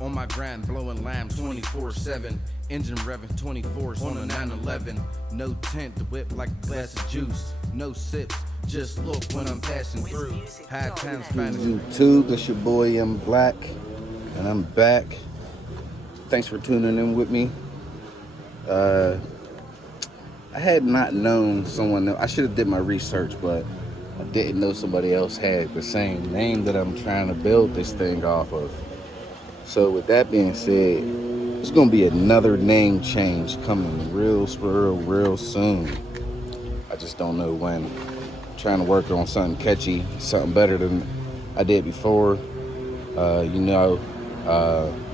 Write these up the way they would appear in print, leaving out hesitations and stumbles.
On my grind, blowing lime 24/7. Engine revving 24s on a 911. No tint, the whip like a glass of juice. No sips, just look when I'm passing through. High times finding YouTube. It's your boy M Black, and I'm back. Thanks for tuning in with me. I had not known someone else. I should have did my research, but I didn't know somebody else had the same name that I'm trying to build this thing off of. So with that being said, there's gonna be another name change coming real soon. I just don't know when. I'm trying to work on something catchy, something better than I did before. My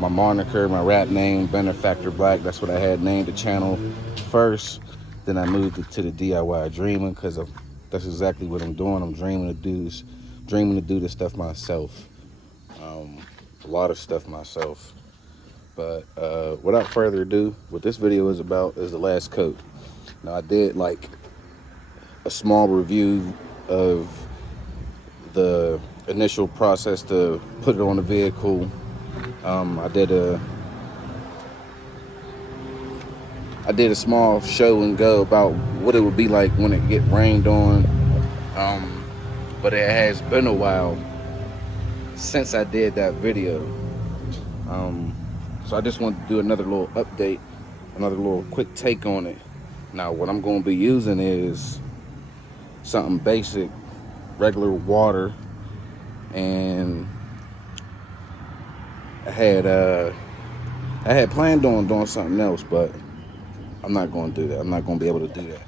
moniker, my rap name, Benefactor Black, that's what I had named the channel first. Then I moved it to the DIY Dreaming because that's exactly what I'm doing. I'm dreaming to do this stuff myself. A lot of stuff myself. But without further ado, what this video is about is the last coat. Now I did like a small review of the initial process to put it on the vehicle. I did a small show and go about what it would be like when it get rained on. But it has been a while since I did that video. So I just wanted to do another little update, another little quick take on it. Now what I'm going to be using is something basic, regular water, and I had planned on doing something else, but I'm not going to do that. I'm not going to be able to do that.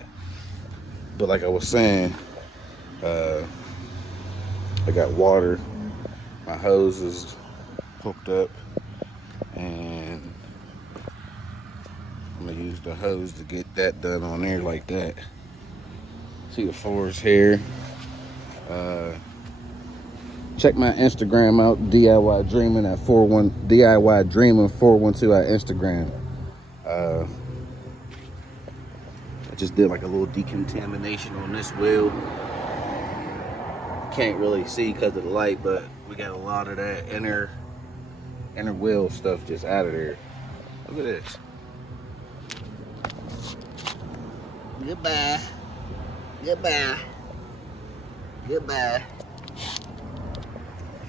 But like I was saying, I got water. My hose is hooked up, and I'm gonna use the hose to get that done on there like that. See the forest here. Check my Instagram out, DIY Dreaming at DIY Dreaming 412 at Instagram. I just did like a little decontamination on this wheel. Can't really see because of the light, but we got a lot of that inner wheel stuff just out of there. Look at this. Goodbye.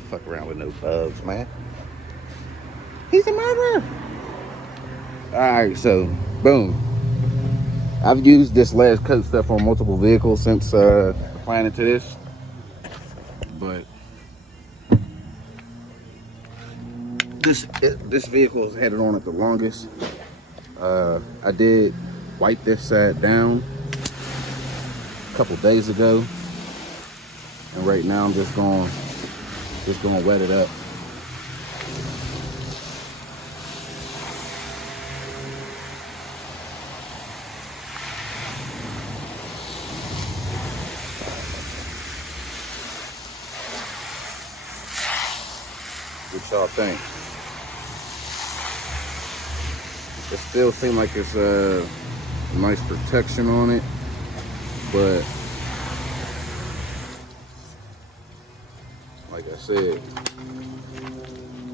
Fuck around with no bugs, man. He's a murderer. Alright, so boom. I've used this last coat stuff on multiple vehicles since applying it to this. But this vehicle has had it on it the longest. I did wipe this side down a couple days ago, and right now I'm just going to wet it up. What y'all think? It still seems like it's a nice protection on it, but like I said,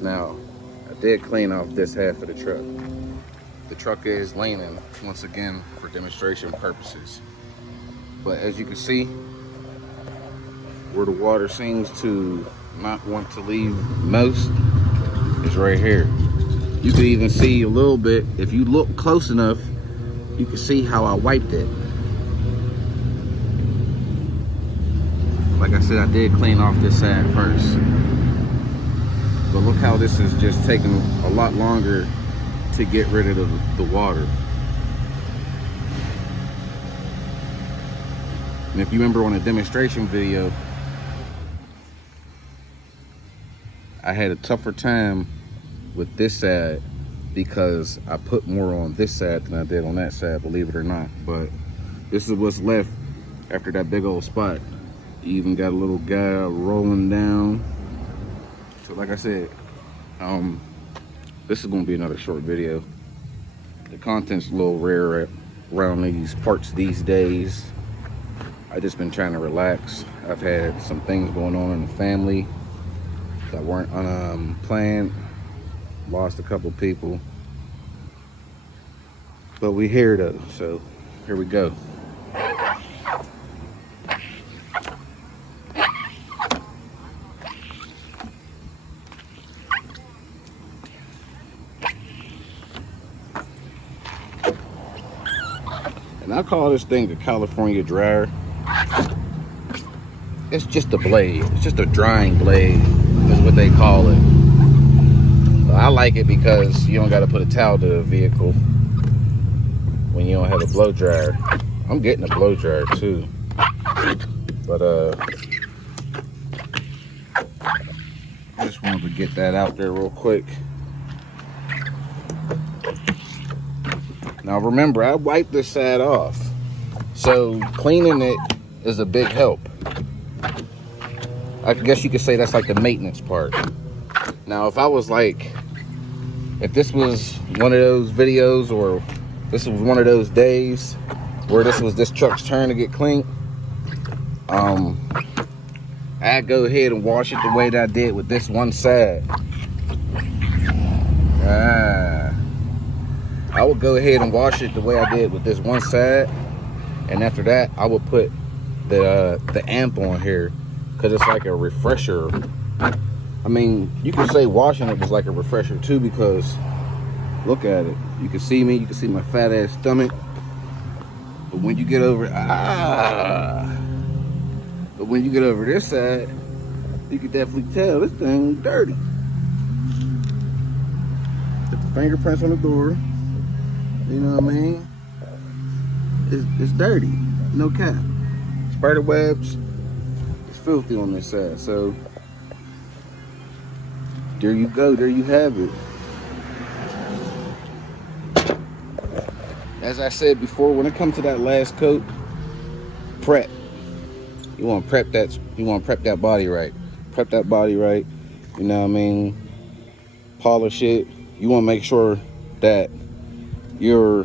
now I did clean off this half of the truck. The truck is leaning once again for demonstration purposes, but as you can see, where the water seems to not want to leave most is right here. You can even see a little bit, if you look close enough, you can see how I wiped it. Like I said, I did clean off this side first. But look how this is just taking a lot longer to get rid of the water. And if you remember on a demonstration video, I had a tougher time with this side because I put more on this side than I did on that side, believe it or not. But this is what's left after that big old spot. You even got a little guy rolling down. So like I said, this is gonna be another short video. The content's a little rare around these parts these days. I just been trying to relax. I've had some things going on in the family that weren't planned. Lost a couple people. But we here though, so here we go. And I call this thing a California dryer. It's just a blade. It's just a drying blade, is what they call it. I like it because you don't got to put a towel to the vehicle when you don't have a blow dryer. I'm getting a blow dryer too, but I just wanted to get that out there real quick. Now remember, I wiped this side off, so cleaning it is a big help. I guess you could say that's like the maintenance part. Now if I was like, if this was one of those videos, or this was one of those days where this was this truck's turn to get clean, I'd go ahead and wash it the way that I did with this one side. I would go ahead and wash it the way I did with this one side, and after that I would put the amp on here, because it's like a refresher. I mean, you can say washing it was like a refresher too, because look at it. You can see me, you can see my fat ass stomach. But when you get over but when you get over this side, you can definitely tell this thing dirty. Put the fingerprints on the door. You know what I mean? It's dirty, no cap. Spider webs, it's filthy on this side. So there you go, there you have it. As I said before, when it comes to that last coat, prep. You want to prep that. You want to prep that body right. Prep that body right. You know what I mean? Polish it. You want to make sure that your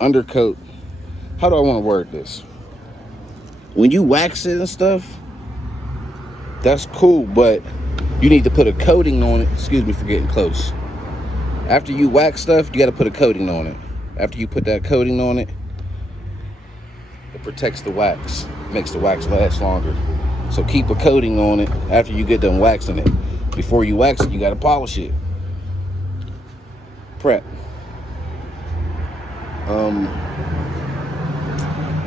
undercoat. How do I want to word this? When you wax it and stuff, that's cool, but you need to put a coating on it. Excuse me for getting close. After you wax stuff, you got to put a coating on it. After you put that coating on it, it protects the wax, makes the wax last longer. So keep a coating on it after you get done waxing it. Before you wax it, you got to polish it. Prep.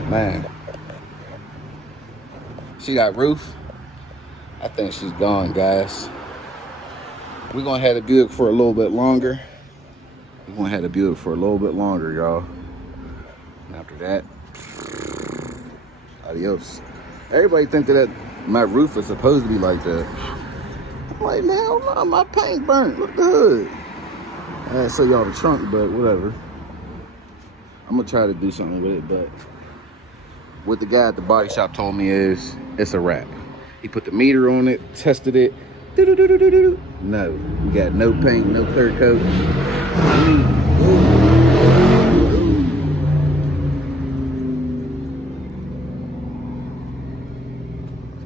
Man, she got Ruth. I think she's gone, guys. We're gonna have the Buick for a little bit longer. We're gonna have the Buick for a little bit longer, y'all. And after that, adios. Everybody think that my roof is supposed to be like that. I'm like, hell no, my paint burnt. Look the hood. I had to show y'all the trunk, but whatever. I'm gonna try to do something with it, but what the guy at the body shop told me is it's a wrap. He put the meter on it, tested it. No, we got no paint, no clear coat.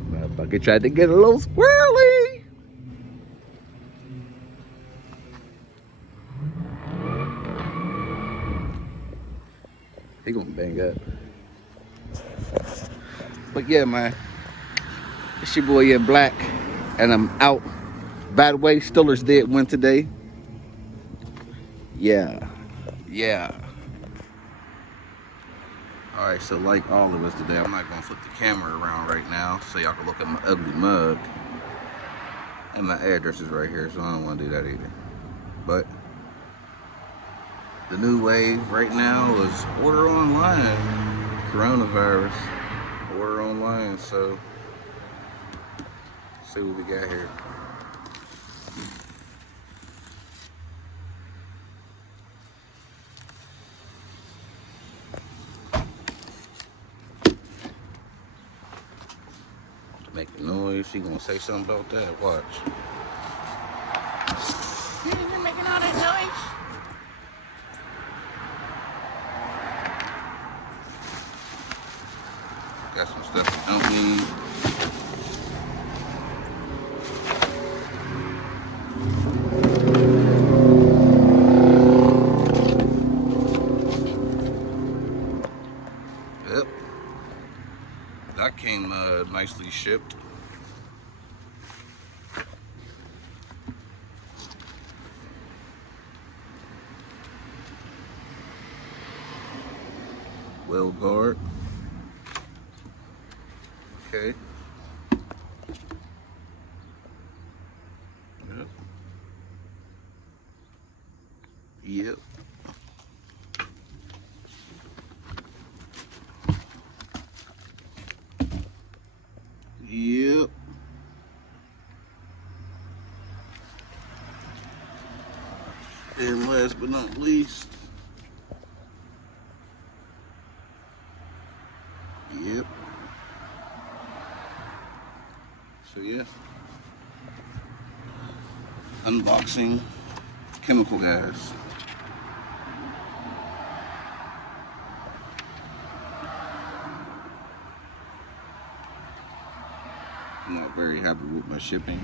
Motherfucker tried to get a little squirrely. He gonna bang up. But yeah, man, it's your boy in black, and I'm out. By the way, Steelers did win today. Yeah. All right, so like all of us today, I'm not gonna flip the camera around right now so y'all can look at my ugly mug. And my address is right here, so I don't wanna do that either. But the new wave right now is order online. Coronavirus, order online, so let's see what we got here. Making noise, she gonna say something about that, watch. You're making all that noise? Got some stuff I don't need. nicely shipped. Well guard. Okay. Yep. Yep. Yep. And last but not least, yep. So yeah, unboxing chemical gas. I'm not very happy with my shipping.